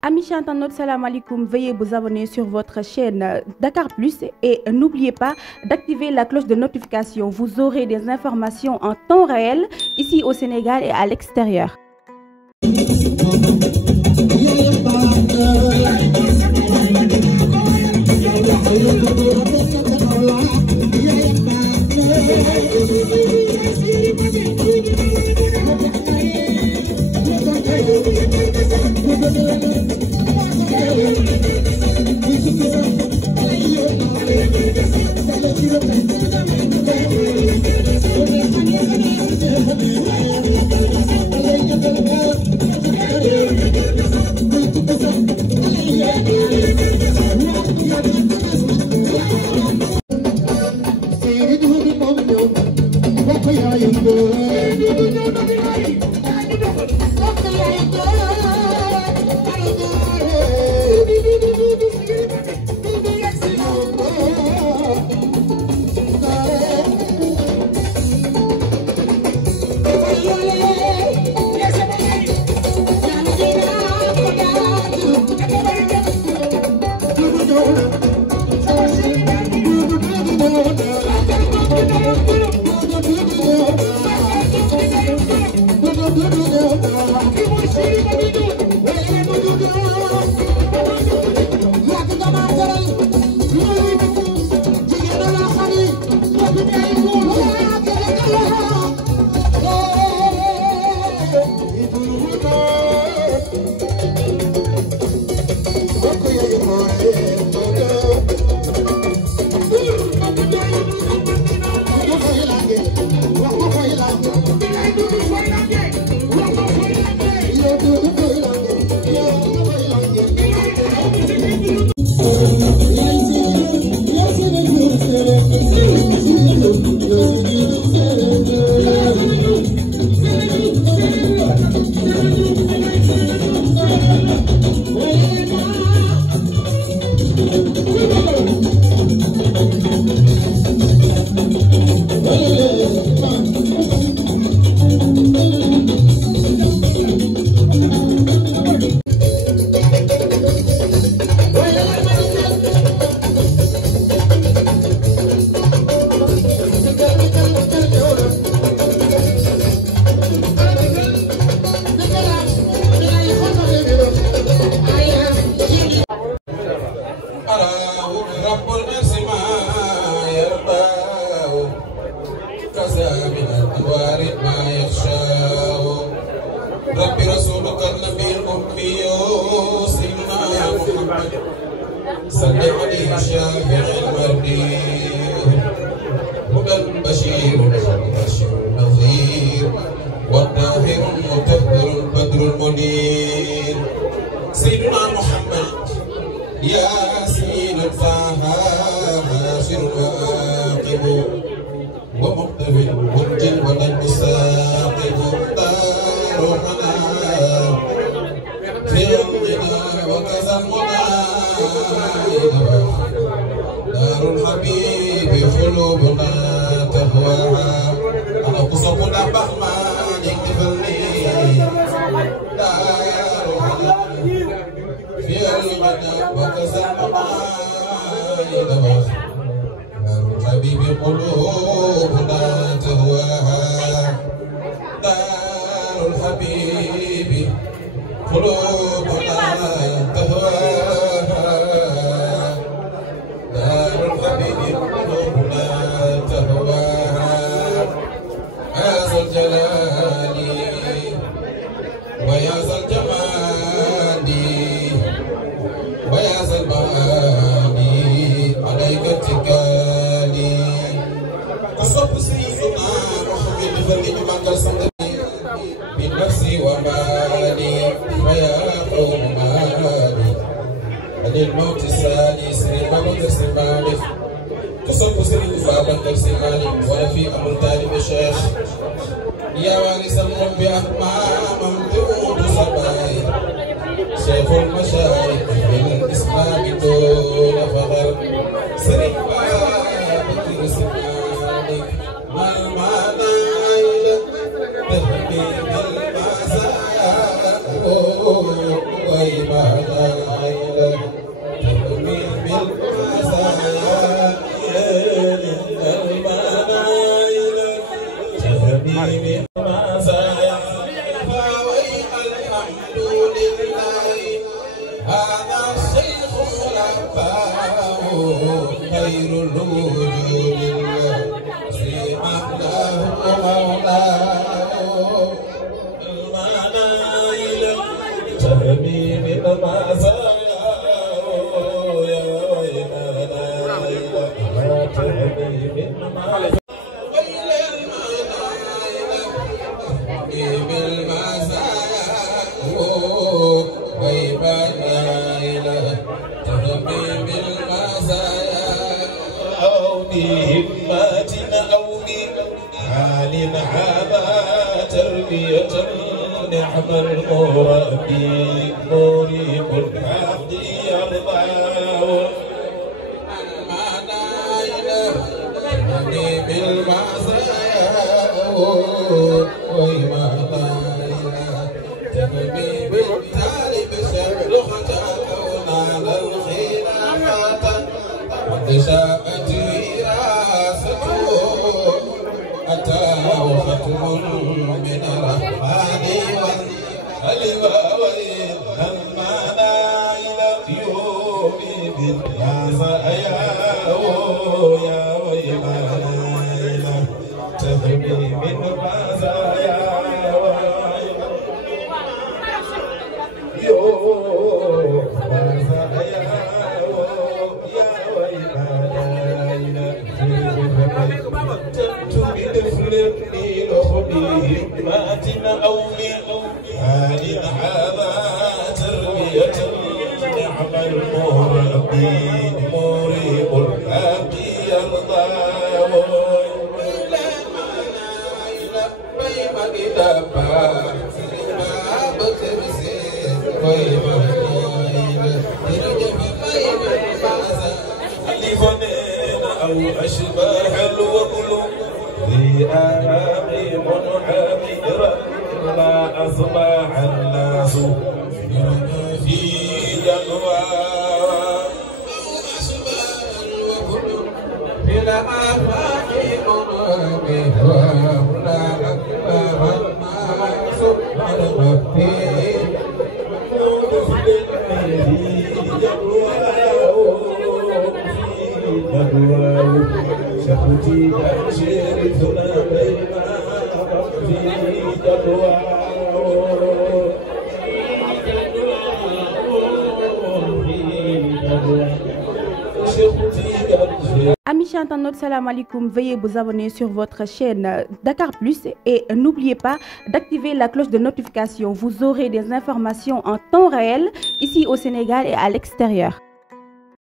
Amis internautes, salam alaikum. Veuillez vous abonner sur votre chaîne Dakar Plus et n'oubliez pas d'activer la cloche de notification. Vous aurez des informations en temps réel ici au Sénégal et à l'extérieur. Bye. نعم المربي مريب الحق يرضاه بالمعزاء وما لا تنمي بالتالي بشكل خطاك على الخلافات قد شاءت وراثته أتاه ختم من الرحمن والحلوى والهمانا إلى يوم بالمعزاء يا ويمانا تهمي من مزايا يو مزايا يا ويمانا تبدفلني لخبي ماتنا أولي هذه هذا تربية نعم المربي مريب الحق يرضاه أو أشباه الوبل في آلام منعمرا لا أصبح الناس في جلوى أو أشباه الوبل في الآفاق منعمرا لا أصبح الناس في شفتي شرفنا بينا في جدوى Amis internautes, salam alaikum. Veuillez vous abonner sur votre chaîne Dakar Plus et n'oubliez pas d'activer la cloche de notification. Vous aurez des informations en temps réel ici au Sénégal et à l'extérieur.